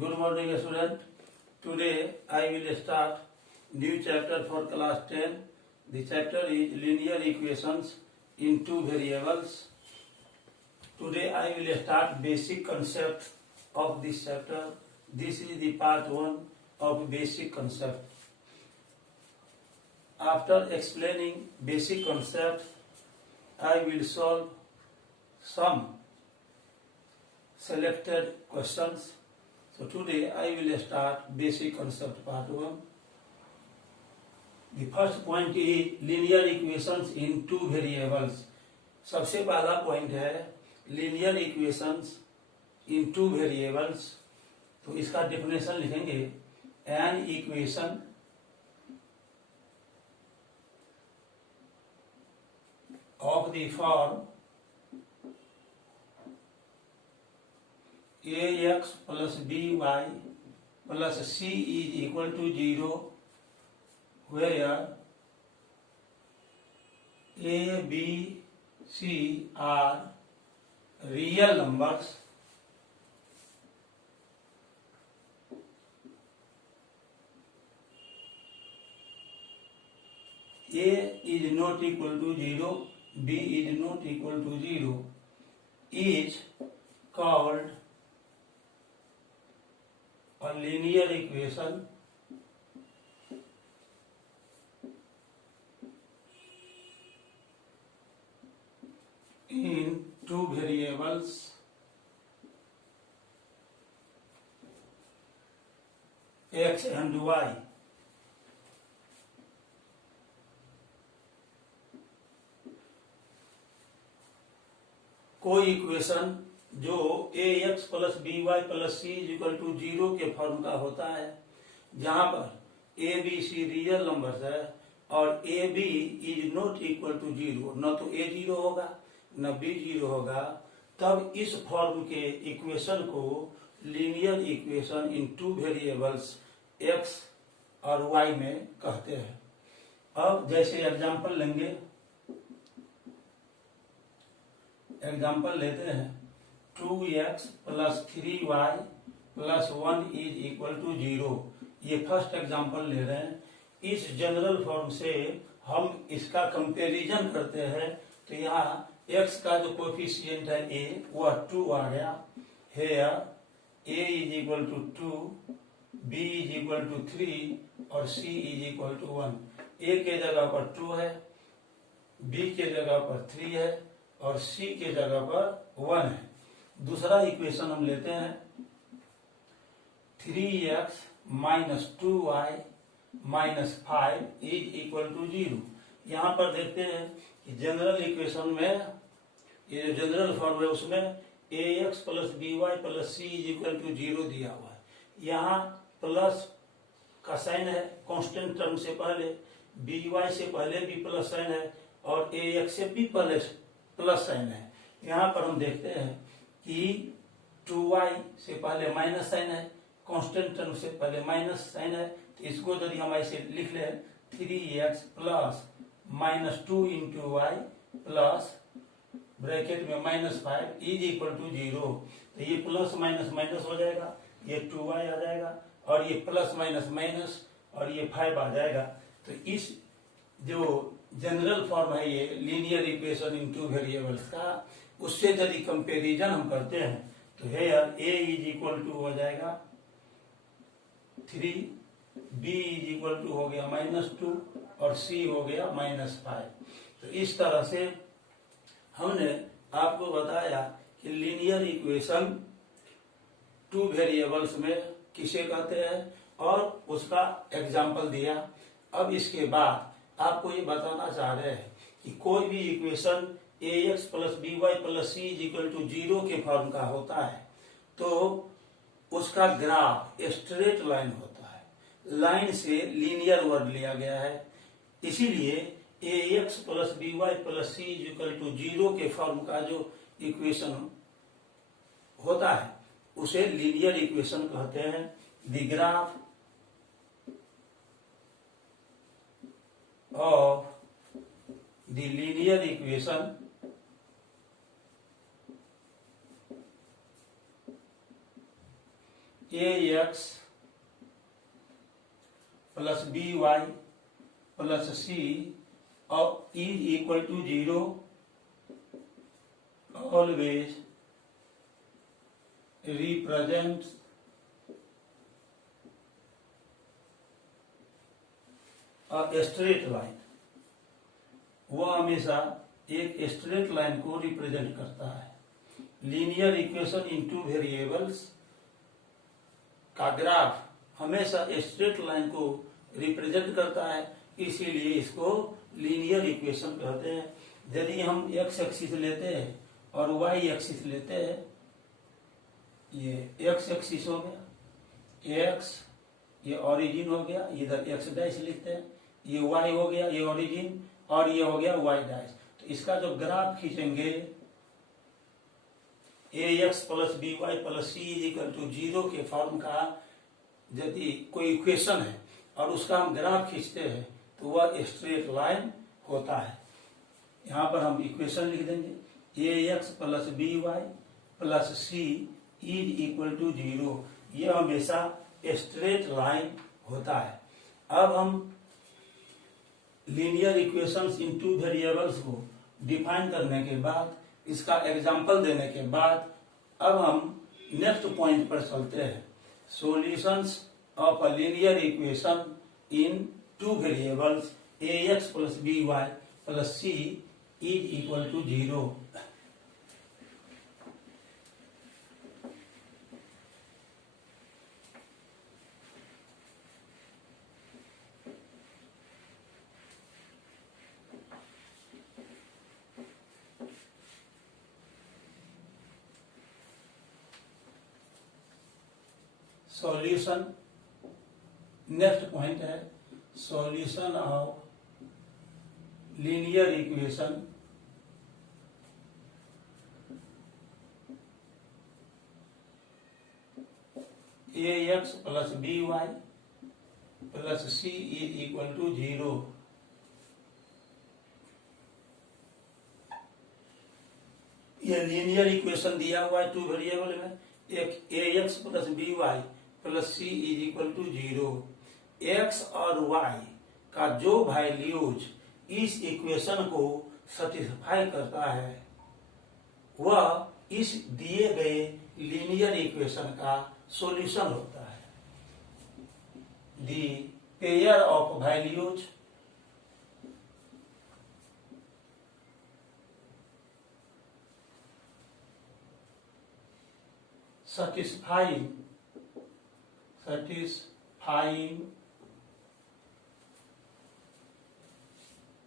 Good morning, student. Today I will start new chapter for class 10. The chapter is linear equations in two variables. Today I will start basic concept of this chapter. This is the part 1 of basic concept. After explaining basic concept, I will solve some selected questions. So today I will start basic concept part 1. The first point is linear equations in two variables. सबसे पहला point है linear equations in two variables. तो इसका definition लिखेंगे an equation of the form ax plus by plus c is equal to 0, where a, b, c are real numbers a is not equal to 0, b is not equal to 0 is called a linear equation in two variables x and y. कोई equation जो a x plus B Y plus C is equal to 0 के form का होता है, जहां पर a b c real numbers है और a b is not equal to 0, न तो ए 0 होगा न बी 0 होगा, तब इस फॉर्म के इक्वेशन को linear equation in two variables x और वाई में कहते हैं. अब जैसे एग्जांपल लेंगे, एग्जाम्पल लेते हैं 2x plus 3y plus 1 is equal to 0. ये फर्स्ट एग्जाम्पल ले रहे हैं. इस जनरल फॉर्म से हम इसका कंपैरिजन करते हैं. तो यहाँ x का जो कोफिशिएंट है a वह 2 आ गया. Here a is equal to 2, b is equal to 3 और c is equal to 1. a के जगह पर 2 है, b के जगह पर 3 है और c के जगह पर 1 है. दूसरा इक्वेशन हम लेते हैं 3x minus 2y minus 5 is equal to 0. यहाँ पर देखते हैं कि जनरल इक्वेशन में ये जो जनरल फॉर्म है उसमें ax plus B Y plus C is equal to 0 दिया हुआ है. यहाँ प्लस का साइन है कांस्टेंट टर्म से पहले, बी वाई से पहले भी प्लस साइन है और ax से भी पहले प्लस साइन है. यहाँ पर हम देखते हैं कि 2y से पहले माइनस साइन है, कांस्टेंट टर्म से पहले माइनस साइन है. तो इसको यदि हम ऐसे लिख ले 3x plus minus 2 into Y plus bracket में माइनस 5 इज इक्वल टू 0. तो ये प्लस माइनस माइनस हो जाएगा, ये 2y आ जाएगा और ये प्लस माइनस माइनस और ये 5 आ जाएगा. तो इस जो जनरल फॉर्म है ये linear equation in two variables का, उससे यदि कंपैरिजन हम करते हैं तो here a is equal to हो जाएगा 3, b इज इक्वल टू हो गया -2 और c हो गया -5. तो इस तरह से हमने आपको बताया कि लीनियर इक्वेशन टू वेरिएबल्स में किसे कहते हैं और उसका एग्जाम्पल दिया. अब इसके बाद आपको ये बताना चाह रहे हैं कि कोई भी equation ax plus B Y plus C is equal to 0 के फॉर्म का होता है तो उसका ग्राफ स्ट्रेट लाइन होता है. लाइन से लीनियर वर्ड लिया गया है, इसीलिए ax plus B Y plus C is equal to 0 के फॉर्म का जो इक्वेशन होता है उसे लीनियर इक्वेशन कहते हैं. The graph of the linear equation ax plus by plus c is equal to 0 always represents a straight line। वह हमेशा एक स्ट्रेट लाइन को रिप्रेजेंट करता है। Linear equation in two variables का ग्राफ हमेशा स्ट्रेट लाइन को रिप्रेजेंट करता है, इसीलिए इसको लीनियर इक्वेशन कहते हैं। यदि हम एक्स एक्सिस लेते हैं और वाई एक्सिस लेते हैं, ये एक्स एक्सिस हो गया, एक्स ये ओरिजिन हो गया, इधर एक्स डैश लिखते हैं, ये वाई हो गया, ये ओरिजिन, और ये हो गया वाई डैश। तो इसका जो ग्राफ खींचेंगे ax plus B Y plus C is equal to 0 के फॉर्म का यदि कोई इक्वेशन है और उसका हम ग्राफ खींचते हैं तो वह स्ट्रेट लाइन होता है। यहाँ पर हम इक्वेशन लिख देंगे ax plus B Y plus C is equal to 0। यह हमेशा स्ट्रेट लाइन होता है। अब हम linear equations in two variables को डिफाइन करने के बाद, इसका एग्जाम्पल देने के बाद, अब हम नेक्स्ट पॉइंट पर चलते हैं। Solutions of a linear equation in two variables ax plus B Y plus C is equal to 0। Solution, next point है solution of linear equation ax plus B Y plus C is equal to 0। यह linear equation दिया हुआ है two variable में, एक ax plus B Y plus C is equal to 0। X और y का जो वैल्यूज इस इक्वेशन को सेटिस्फाई करता है वह इस दिए गए लीनियर इक्वेशन का सॉल्यूशन होता है। The pair of values satisfying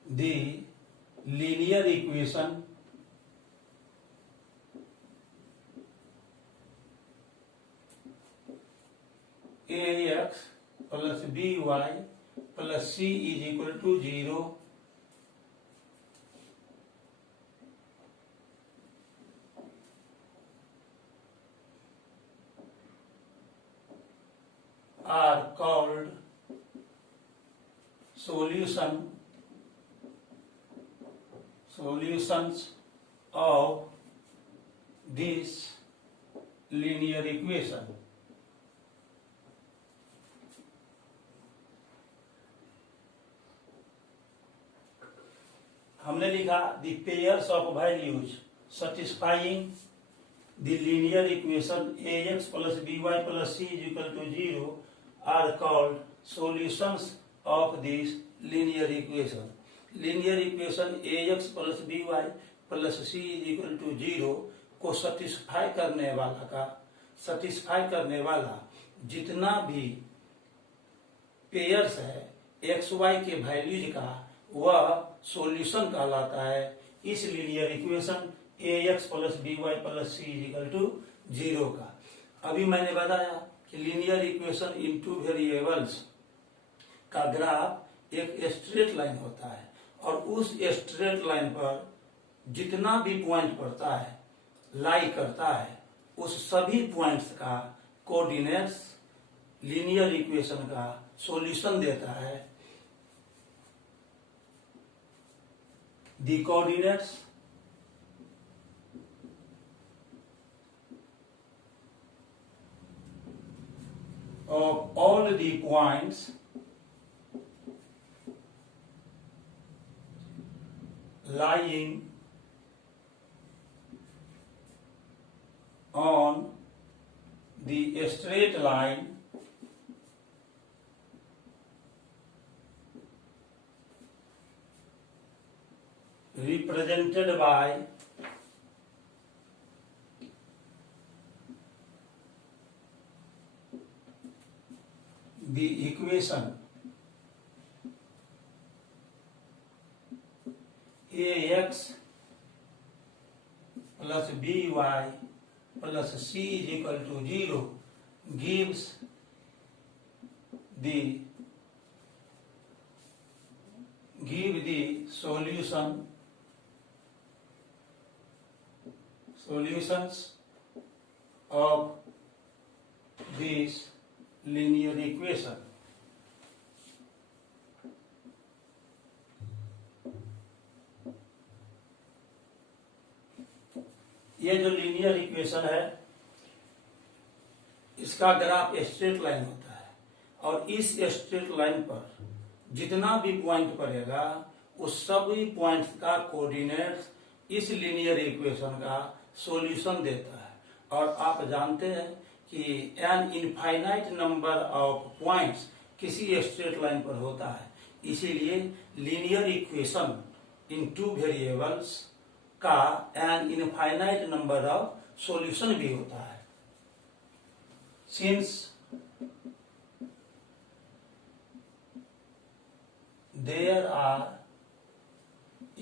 the linear equation ax plus by plus c is equal to 0। are called solutions of this linear equation। हमने लिखा the pairs of values satisfying the linear equation ax plus by plus c is equal to 0 are called solutions of this linear equation। linear equation ax plus by plus c is equal to 0 को satisfy करने वाला जितना भी pairs है x Y के values का वह solution कहलाता है इस linear equation ax plus B Y plus C is equal to 0 का। अभी मैंने बताया कि linear equation in two variables का ग्राफ एक स्ट्रेट लाइन होता है और उस स्ट्रेट लाइन पर जितना भी पॉइंट पड़ता है लाई करता है उस सभी पॉइंट्स का कोऑर्डिनेट्स लीनियर इक्वेशन का सॉल्यूशन देता है। The coordinates of all the points lying on the straight line represented by the equation ax plus by plus c is equal to 0 gives the solutions of this linear equation. ये जो linear equation है इसका graph straight line होता है और इस straight line पर जितना भी पॉइंट पड़ेगा उस सभी पॉइंट्स का कोऑर्डिनेट्स इस लीनियर इक्वेशन का सॉल्यूशन देता है। और आप जानते हैं कि an infinite number of points किसी स्ट्रेट लाइन पर होता है, इसीलिए linear equation in two variables का an infinite number of solution भी होता है। Since there are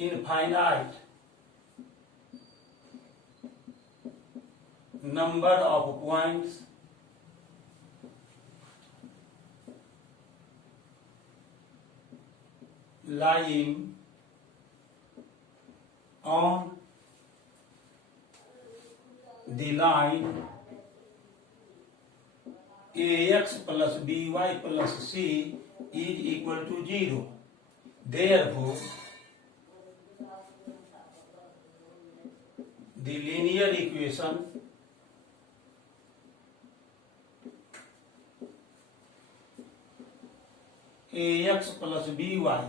infinite number of points lying on the line ax plus by plus c is equal to 0. Therefore, the linear equation ax plus by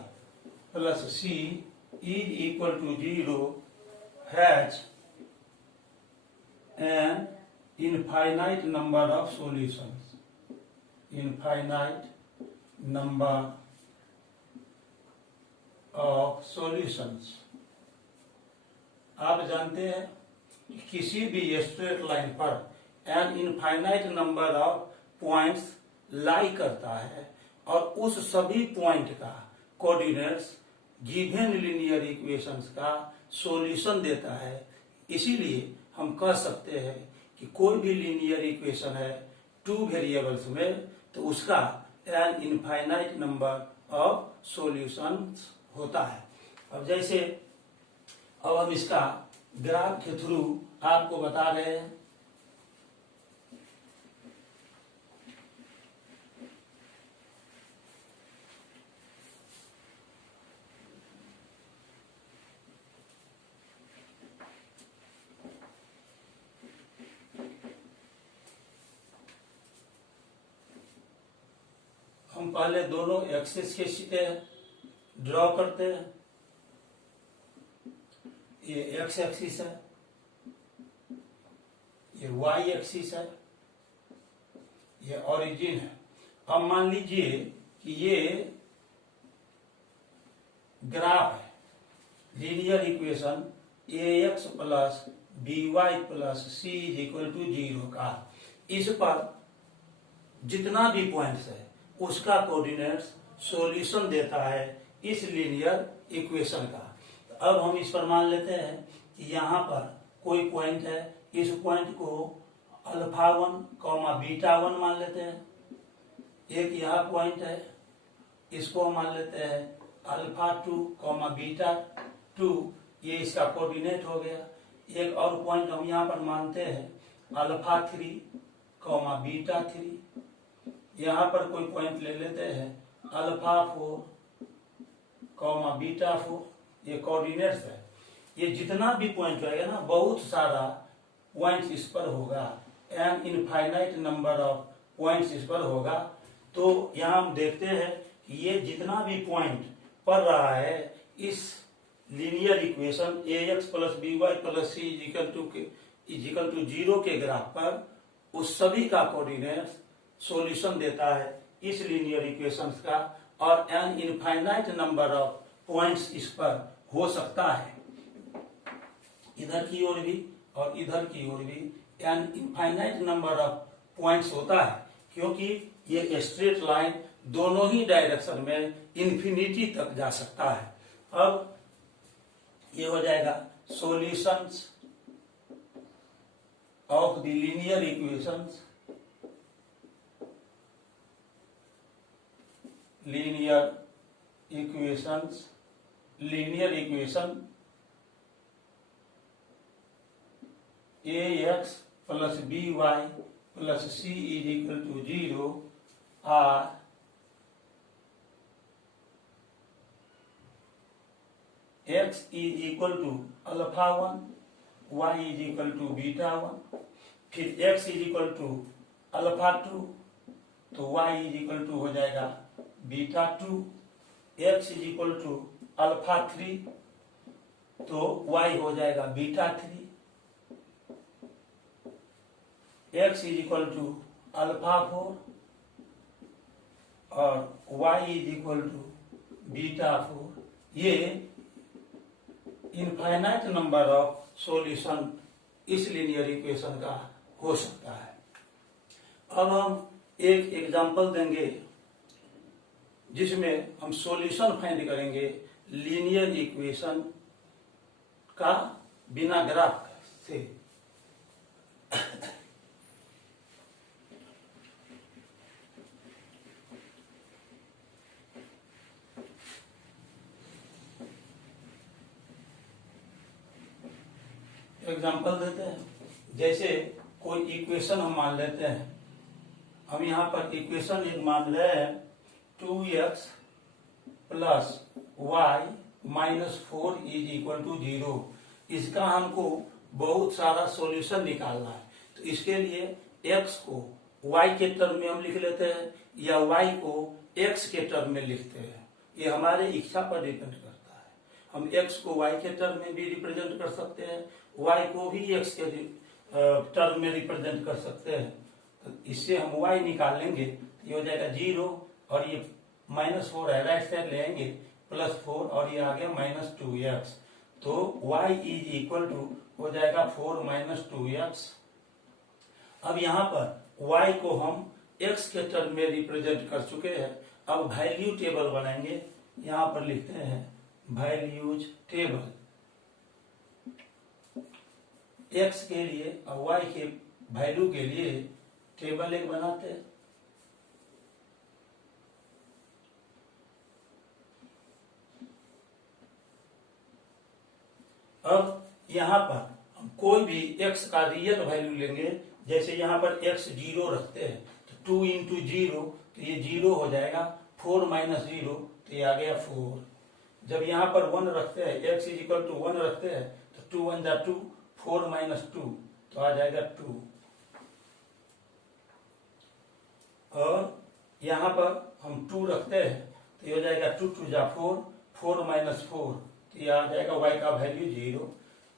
plus c is equal to 0 has an infinite number of solutions. Infinite number of solutions. आप जानते हैं कि किसी भी straight line पर N infinite number of points लाई करता है और उस सभी पॉइंट का कोऑर्डिनेट्स गिवन लीनियर इक्वेशंस का सॉल्यूशन देता है। इसीलिए हम कह सकते हैं कि कोई भी लीनियर इक्वेशन है टू वेरिएबल्स में तो उसका an infinite number of solutions होता है। अब जैसे अब हम इसका ग्राफ के थ्रू आपको बता रहे हैं। हम पहले दोनों एक्सिस के सीधे ड्रॉ करते हैं। ये एक्स एक्सिस है, ये वाई एक्सिस है, ये ओरिजिन है। अब मान लीजिए कि ये ग्राफ है linear equation a x plus B Y plus C is equal to 0 का। इस पर जितना भी पॉइंट्स है उसका कोऑर्डिनेट्स सॉल्यूशन देता है इस लीनियर इक्वेशन का। अब हम इस पर मान लेते हैं कि यहाँ पर कोई पॉइंट है, इस पॉइंट को अल्फा 1 बीटा 1 मान लेते हैं। एक यह पॉइंट है, इसको मान लेते हैं अल्फा 2 बीटा 2, ये इसका कोऑर्डिनेट हो गया। एक और पॉइंट हम यहाँ पर मानते हैं अल्फा 3 बीटा 3। यहाँ पर कोई पॉइंट ले लेते हैं अल्फा 4 बीटा 4, ये कोऑर्डिनेट्स है। ये जितना भी पॉइंट रहेगा ना, बहुत सारा पॉइंट इस पर होगा। N infinite number of points इस पर होगा। तो यहाँ हम देखते हैं कि ये जितना भी पॉइंट पड़ रहा है इस linear equation ax plus B Y plus c is equal to 0 के ग्राफ पर, उस सभी का कोऑर्डिनेट सॉल्यूशन देता है इस लीनियर इक्वेशंस का, और N infinite number of points इस पर हो सकता है, इधर की ओर भी और इधर की ओर भी N infinite number of points होता है, क्योंकि ये स्ट्रेट लाइन दोनों ही डायरेक्शन में इंफिनिटी तक जा सकता है। अब ये हो जाएगा solutions of the linear equations, linear equation ax plus B Y plus C is equal to 0 are x is equal to alpha 1, y is equal to beta 1, फिर x is equal to alpha 2, तो y is equal to हो जाएगा beta 2, x is equal to alpha 3, तो y हो जाएगा beta 3, x is equal to alpha 4 और y is equal to beta 4। ये infinite number of solution इस linear equation का हो सकता है। अब हम एक एग्जांपल देंगे जिसमें हम सॉल्यूशन फाइंड करेंगे लीनियर इक्वेशन का बिना ग्राफ से। एग्जांपल देते हैं, जैसे कोई इक्वेशन हम मान लेते हैं, हम यहाँ पर इक्वेशन एक मान रहे हैं 2x plus y minus 4 is equal to 0। इसका हमको बहुत सारा सॉल्यूशन निकालना है, तो इसके लिए x को y के टर्म में हम लिख लेते हैं या y को x के टर्म में लिखते हैं, ये हमारे इच्छा पर डिपेंड करता है। हम x को y के टर्म में भी रिप्रेजेंट कर सकते हैं, y को भी x के टर्म में रिप्रेजेंट कर सकते हैं। तो इससे हम y निकाल लेंगे, तो ये हो जाएगा 0 और ये -4 है, राइट साइड ले आएंगे +4 और ये आ गया -2x, तो y इज इक्वल टू हो जाएगा 4 - 2x। अब यहाँ पर y को हम x के टर्म में रिप्रेजेंट कर चुके हैं, अब वैल्यू टेबल बनाएंगे। यहाँ पर लिखते हैं वैल्यूज टेबल, x के लिए और y के वैल्यू के लिए टेबल एक बनाते हैं। अब यहाँ पर हम कोई भी x का रियल वैल्यू लेंगे, जैसे यहाँ पर x 0 रखते हैं तो 2 इंटू 0 तो ये 0 हो जाएगा, 4 - 0 तो ये आ गया 4। जब यहाँ पर 1 रखते हैं, x इज इक्वल टू 1 रखते हैं तो 2 1 जा 2, 4 - 2 तो आ जाएगा 2। और यहाँ पर हम 2 रखते हैं तो ये हो जाएगा 2 2 जा 4, 4 - 4 तो ये आ जाएगा y का वैल्यू 0।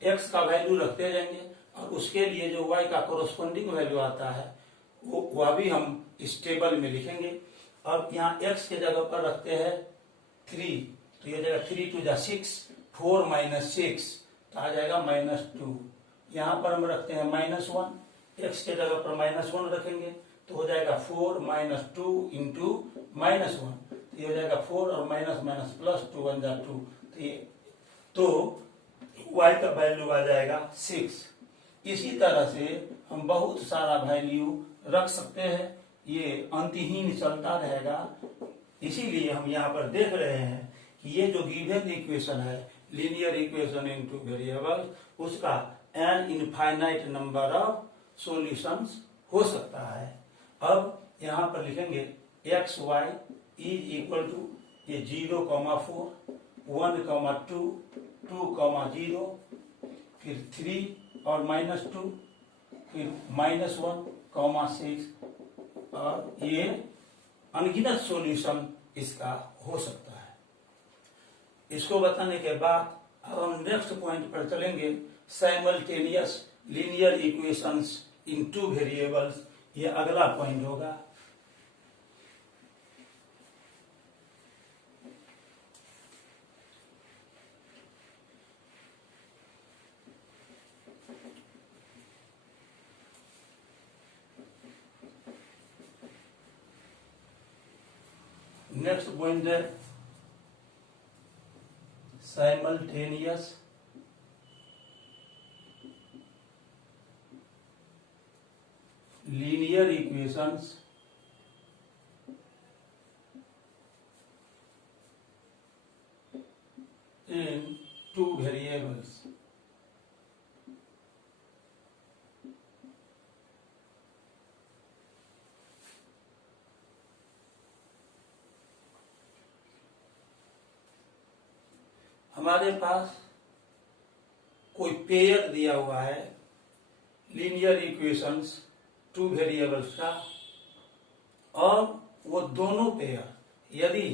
x का वैल्यू रखते जाएंगे और उसके लिए जो y का कोरोस्पोंडिंग वैल्यू आता है वह भी हम इस टेबल में लिखेंगे। अब यहाँ x के जगह पर रखते हैं 3, तो ये जाएगा 3 2 जा 6, 4 - 6 तो आ जाएगा -2। यहाँ पर हम रखते हैं -1, x के जगह पर -1 रखेंगे तो हो जाएगा 4 - 2 इंटू -1, तो ये हो जाएगा 4 और माइनस प्लस 2 1 जा 2, तो y का वैल्यू आ जाएगा 6। इसी तरह से हम बहुत सारा वैल्यू रख सकते हैं, ये अंतहीन चलता रहेगा। इसीलिए हम यहाँ पर देख रहे हैं कि ये जो गिवन इक्वेशन है लीनियर इक्वेशन इनटू वेरिएबल, उसका an infinite number of solutions हो सकता है। अब यहाँ पर लिखेंगे x y is equal to ये 0,4, 1,2, 2,0, फिर 3 और -2, फिर -1,6 और ये अनगिनत सॉल्यूशन इसका हो सकता है। इसको बताने के बाद अब हम नेक्स्ट पॉइंट पर चलेंगे, simultaneous linear equations in two variables. ये अगला पॉइंट होगा। नेक्स्ट पॉइंट है simultaneous linear equations in two variables. हमारे पास कोई पेयर दिया हुआ है लीनियर इक्वेशंस टू वेरिएबल्स का, और वो दोनों पेयर यदि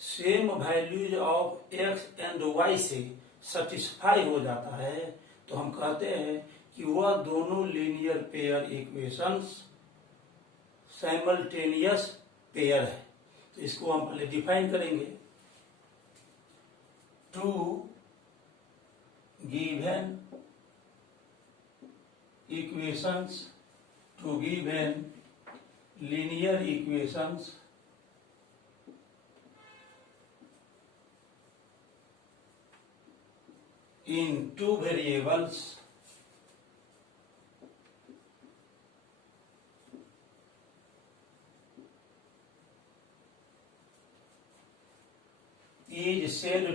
same values of x and y से सेटिस्फाई हो जाता है तो हम कहते हैं कि वह दोनों linear pair equations simultaneous pair है। तो इसको हम पहले डिफाइन करेंगे। Two given equations, two given linear equations in two variables is said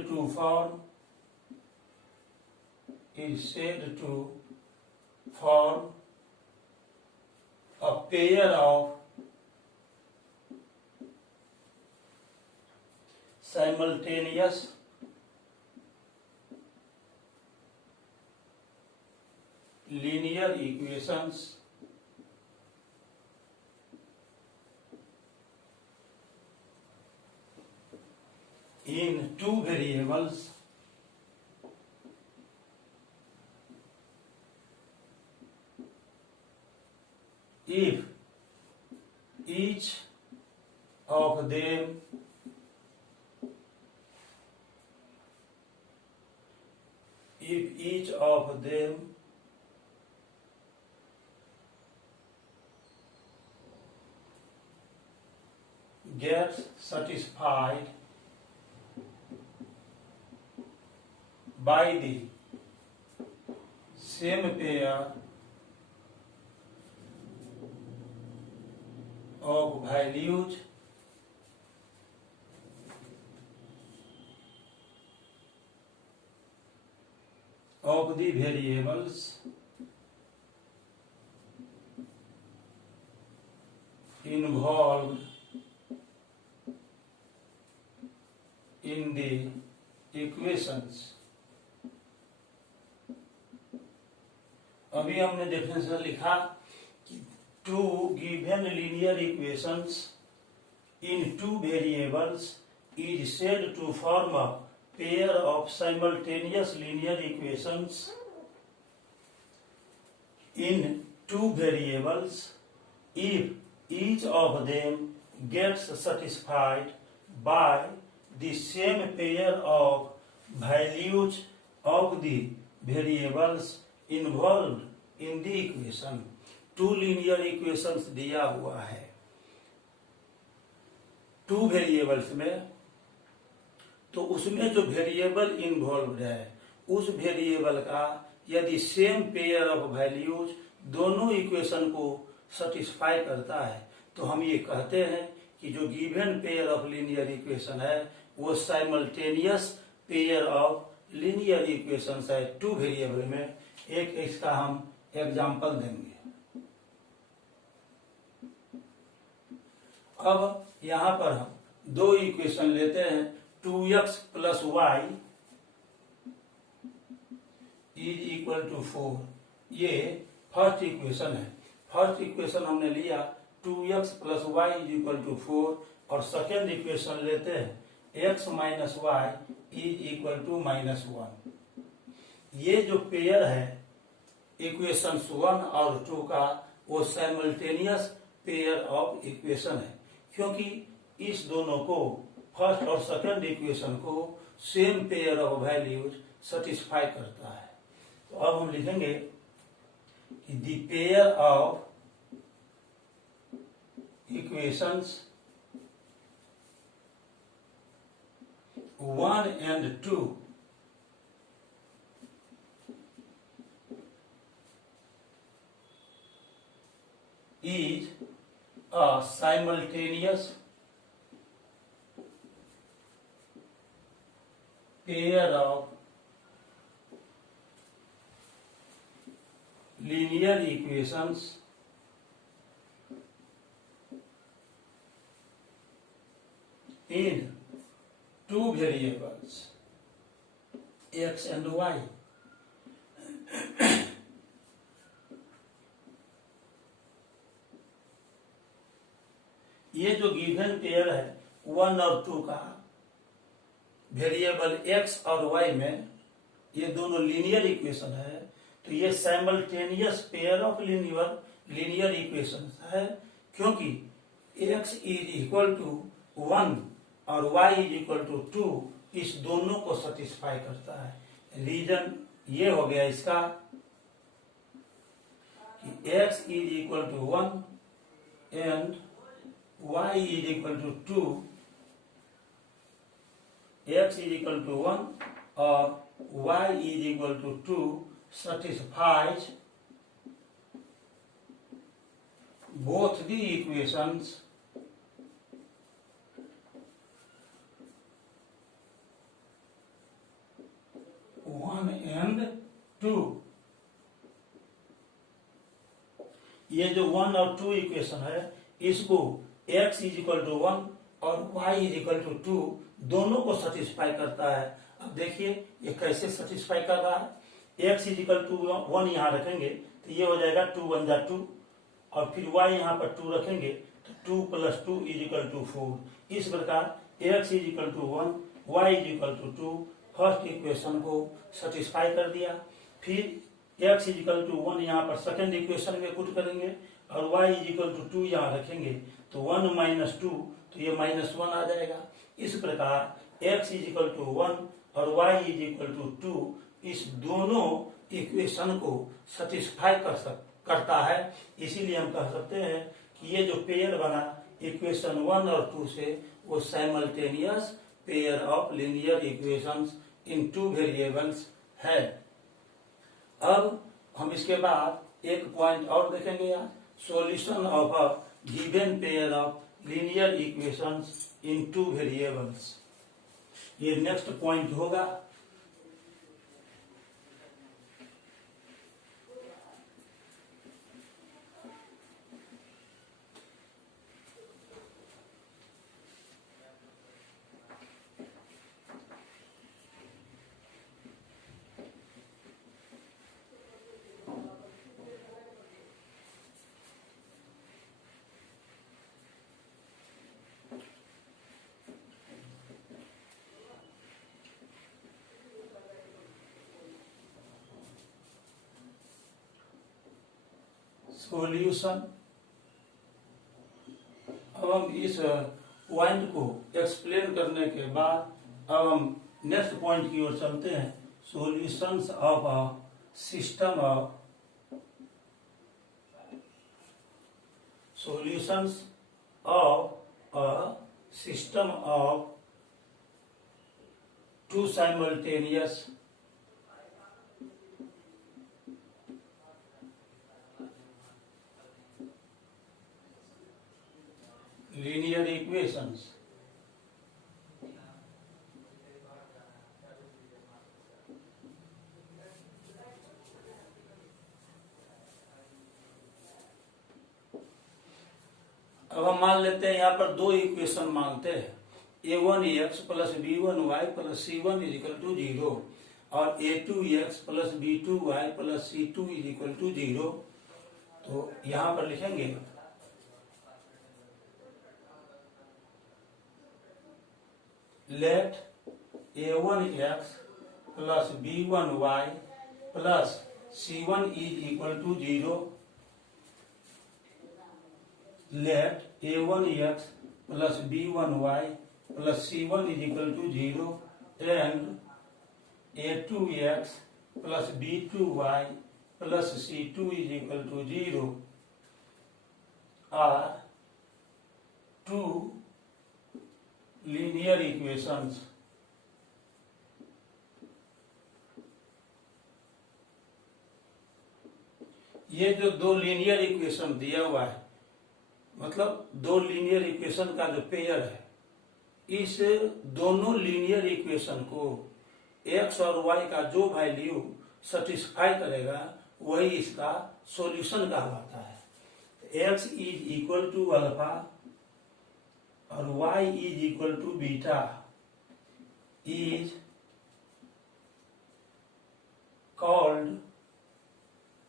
to form a pair of simultaneous linear equations in two variables if each of them gets satisfied by the same pair of values of the variables involved in the equations। अभी हमने definition लिखा कि two given linear equations in two variables is said to form a pair of simultaneous linear equations in two variables if each of them gets satisfied by the same pair of values of the variables involve in the equation. Two linear equations दिया हुआ है two variables में, तो उसमें जो variable involve है उस variable का यदि सेम पेयर ऑफ वैल्यूज दोनों इक्वेशन को सेटिस्फाई करता है तो हम ये कहते हैं कि जो given pair of linear equation है वो simultaneous pair of linear equations है टू वेरिएबल में। एक इसका हम एग्जांपल देंगे। अब यहां पर हम दो इक्वेशन लेते हैं, 2x plus y is equal to 4। ये फर्स्ट इक्वेशन है। फर्स्ट इक्वेशन हमने लिया 2x plus y is equal to 4 और सेकेंड इक्वेशन लेते हैं x minus y is equal to -1। ये जो पेयर है इक्वेशन 1 और 2 का वो साइमल्टेनियस पेयर ऑफ इक्वेशन है, क्योंकि इस दोनों को फर्स्ट और सेकंड इक्वेशन को same pair of values satisfy करता है। तो अब हम लिखेंगे कि the pair of equations 1 and 2 is a simultaneous pair of linear equations in two variables x and y। ये जो गिवन पेयर है 1 और 2 का वेरिएबल x और y में, ये दोनों लीनियर इक्वेशन है, तो ये simultaneous pair of linear equation है, क्योंकि x इज इक्वल टू 1 और y इज इक्वल टू 2 इस दोनों को सेटिस्फाई करता है। रीजन ये हो गया इसका कि x is equal to 1 and y is equal to 2, x is equal to 1 or y is equal to 2 satisfies both the equations one and 2। ये जो 1 और 2 इक्वेशन है इसको x इज इक्वल टू 1 और y इज इक्वल टू 2 दोनों को satisfy करता है। अब देखिए ये कैसे सेटिस्फाई कर रहा है। x इज इक्वल टू 1 यहाँ रखेंगे तो ये हो जाएगा 2 1 जा 2 और फिर y यहाँ पर 2 रखेंगे तो 2 प्लस 2 इज इक्वल टू 4। इस प्रकार x is equal to 1 y is equal to 2 first equation को सेटिस्फाई कर दिया। फिर x इज इक्वल टू 1 यहाँ पर सेकेंड इक्वेशन में पुट करेंगे और y इज इक्वल टू 2 यहाँ रखेंगे तो 1 माइनस 2 तो ये -1 आ जाएगा। इस प्रकार x इज इक्वल टू 1 और y इज इक्वल टू 2 इस दोनों इक्वेशन को सेटिस्फाई करता है। इसीलिए हम कह सकते हैं कि ये जो पेयर बना इक्वेशन 1 और 2 से वो simultaneous pair of linear equations in two variables है। अब हम इसके बाद एक पॉइंट और देखेंगे यहाँ, solution of a given pair of linear equations in two variables. ये नेक्स्ट पॉइंट होगा। सॉल्यूशन। अब हम इस पॉइंट को एक्सप्लेन करने के बाद अब हम नेक्स्ट पॉइंट की ओर चलते हैं, solutions of a system of two simultaneous linear equations। अब हम मान लेते हैं यहाँ पर दो इक्वेशन मांगते हैं, a1x plus b1y plus c1 is equal to 0 और a2x plus b2y plus c2 is equal to 0। तो यहाँ पर लिखेंगे let a1x plus b1y plus c1 is equal to 0, let a1x plus b1y plus c1 is equal to 0 and a2x plus b2y plus c2 is equal to 0 are two linear equations. ये जो दो linear equation दिया हुआ है, मतलब दो linear equation का जो पेयर है, इस दोनों लीनियर इक्वेशन को x और y का जो वैल्यू सेटिस्फाई करेगा वही इसका सॉल्यूशन कहलाता है। x is equal to alpha और y is equal to beta is called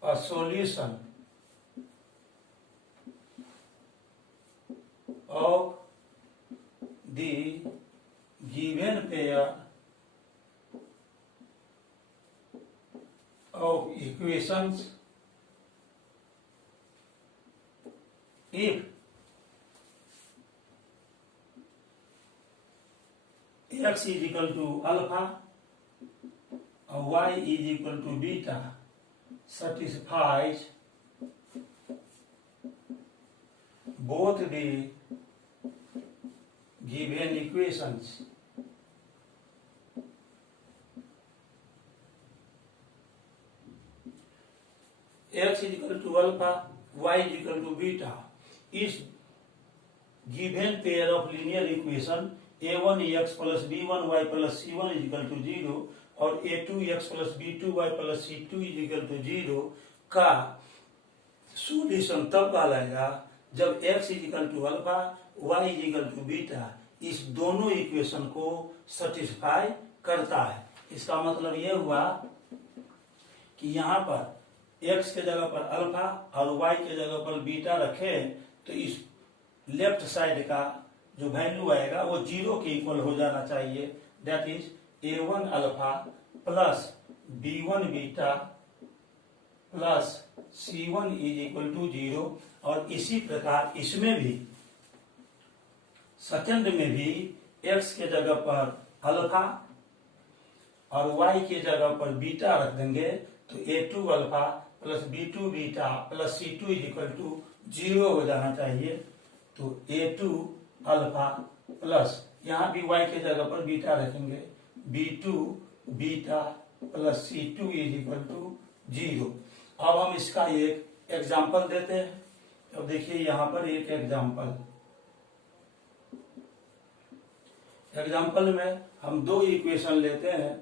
a solution of the given pair of equations if x is equal to alpha or y is equal to beta satisfies both the given equations. X is equal to alpha, y is equal to beta is given pair of linear equation a1x plus b1y plus c1 is equal to 0 और a2x plus b2y plus c2 is equal to 0 का solution तब कहलाएगा जब x is equal to alpha, y is equal to beta इस दोनों equation को satisfy करता है। इसका मतलब यह हुआ कि यहाँ पर x के जगह पर अल्फा और y के जगह पर बीटा रखे तो इस लेफ्ट साइड का जो वैल्यू आएगा वो 0 के इक्वल हो जाना चाहिए। That is a1 alpha plus b1 beta plus c1 is equal to 0 और इसी प्रकार इसमें भी सेकंड में भी x के जगह पर अल्फा और y के जगह पर बीटा रख देंगे तो a2 alpha plus b2 beta plus c2 is equal to 0 हो जाना चाहिए। तो a2 अल्फा प्लस यहाँ भी y के जगह पर बीटा रखेंगे b2 beta plus c2 is equal to 0। अब हम इसका एक एग्जाम्पल देते हैं। अब देखिए यहाँ पर एक एग्जाम्पल में हम दो इक्वेशन लेते हैं।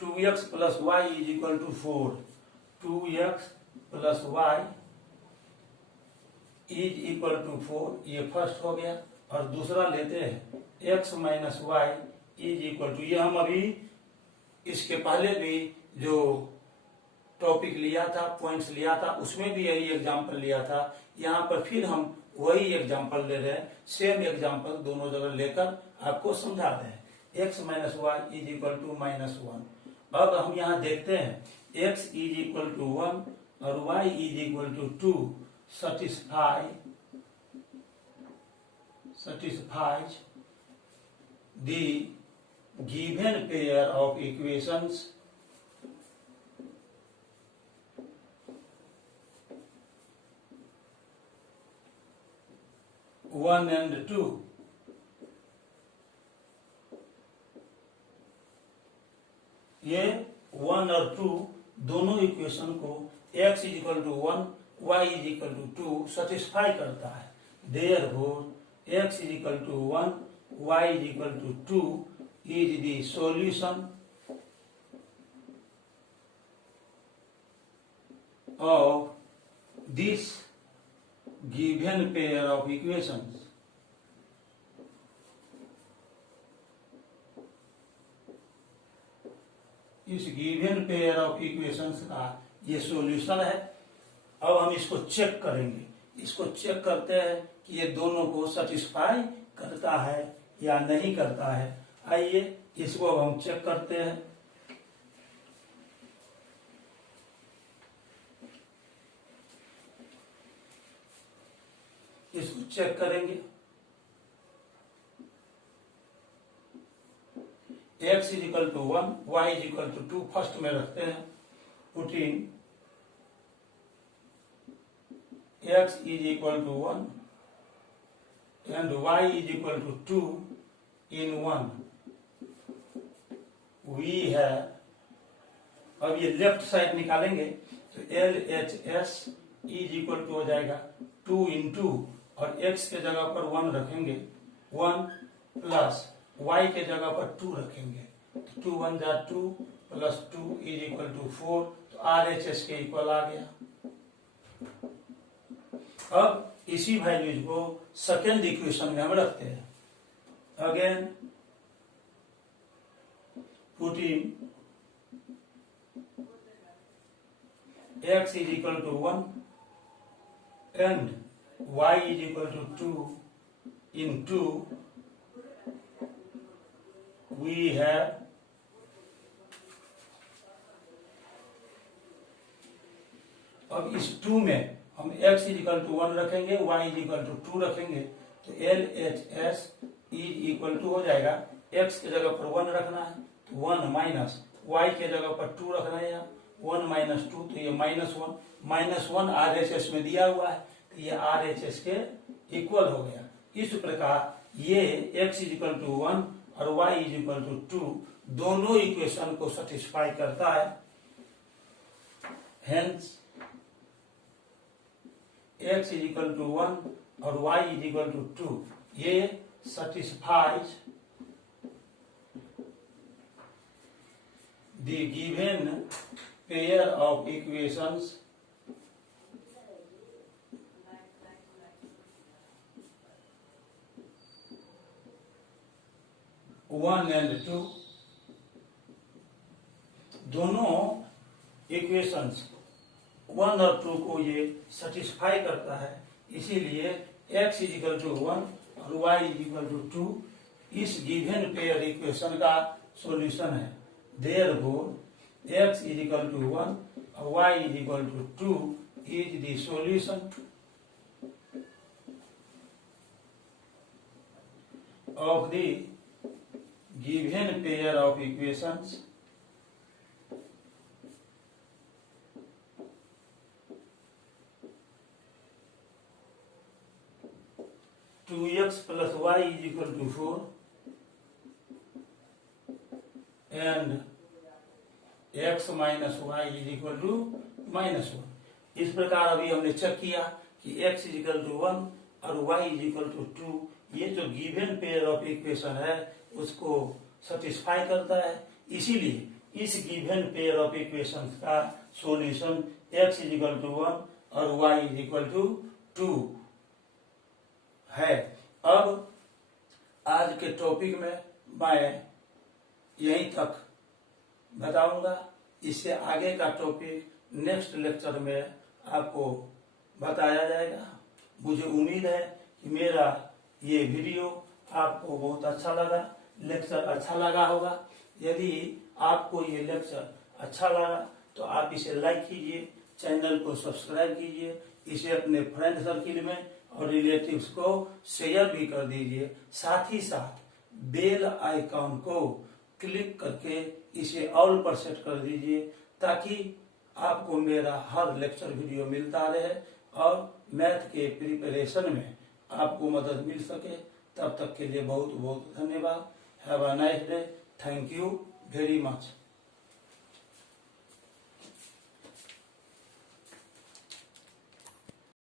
2x plus y is equal to 4, 2x plus y is equal to 4, ये फर्स्ट हो गया। और दूसरा लेते हैं x minus y is equal to, ये हम अभी इसके पहले भी जो टॉपिक लिया था, पॉइंट्स लिया था, उसमें भी यही एग्जांपल लिया था। यहाँ पर फिर हम वही एग्जांपल ले रहे हैं, सेम एग्जांपल दोनों जगह लेकर आपको समझा रहे हैं। x minus y is equal to -1। अब हम यहाँ देखते हैं x इज इक्वल टू 1 और y is equal to 2 satisfies the given pair of equations one and two। ये 1 और 2 दोनों इक्वेशन को x is equal to 1 y is equal to 2 satisfy करता है। Therefore x is equal to 1 y is equal to 2 is the solution of this given pair of equations। इस given pair of equations का ये solution है। अब हम इसको check करेंगे। इसको चेक करते हैं कि ये दोनों को सेटिस्फाई करता है या नहीं करता है। आइए इसको अब हम चेक करते हैं। इसको चेक करेंगे। x is equal to 1, y is equal to 2 first में रखते हैं। Putting x is equal to 1 and y is equal to 2 in 1 वी है। अब ये लेफ्ट साइड निकालेंगे तो LHS इज इक्वल टू हो जाएगा 2 इन 2 और x के जगह पर 1 रखेंगे, 1 प्लस y के जगह पर 2 रखेंगे, 2 1 जा 2 प्लस 2 इज इक्वल टू 4, तो RHS के इक्वल आ गया। अब इसी वैल्यूज को सेकेंड इक्वेशन में हम रखते हैं। Again putting x is equal to 1 and y is equal to 2 in 2 we have अब इस 2 में हम x is equal to 1 रखेंगे, y is equal to 2 रखेंगे, तो LHS is equal to हो जाएगा, x के जगह पर 1 रखना है तो 1 माइनस y के जगह पर 2 रखना है, 1 माइनस 2 तो ये -1 RHS में दिया हुआ है तो ये RHS के इक्वल हो गया। इस प्रकार ये x इज इक्वल टू 1 और y इज इक्वल टू 2 दोनों इक्वेशन को सेटिस्फाई करता है। Hence x is equal to 1 और y इज इक्वल टू 2 ये satisfies the given pair of equations 1 and 2। दोनों इक्वेशंस 1 और 2 को ये सेटिस्फाई करता है, इसीलिए x इज इक्वल टू 1 और y इज इक्वल टू 2 इस गिवन पेयर इक्वेशन का सॉल्यूशन है। Therefore x is equal to 1 और y is equal to 2 is the solution of the given pair of equations 2x plus y is equal to 4 and x minus y is equal to -1। इस प्रकार अभी हमने check किया कि x is equal to 1 और y is equal to 2 ये जो given pair of equation है उसको सेटिस्फाई करता है, इसीलिए इस गिवन पेयर ऑफ इक्वेशन का solution x is equal to 1 और y इज इक्वल टू 2 है। अब आज के टॉपिक में मैं यहीं तक बताऊंगा, इससे आगे का टॉपिक नेक्स्ट लेक्चर में आपको बताया जाएगा। मुझे उम्मीद है कि मेरा ये वीडियो आपको बहुत अच्छा लगा, लेक्चर अच्छा लगा होगा। यदि आपको ये लेक्चर अच्छा लगा तो आप इसे लाइक कीजिए, चैनल को सब्सक्राइब कीजिए, इसे अपने फ्रेंड सर्किल में और रिलेटिव्स को शेयर भी कर दीजिए। साथ ही साथ बेल आइकॉन को क्लिक करके इसे ऑल पर सेट कर दीजिए ताकि आपको मेरा हर लेक्चर वीडियो मिलता रहे और मैथ के प्रिपरेशन में आपको मदद मिल सके। तब तक के लिए बहुत बहुत धन्यवाद। Have a nice day. Thank you very much.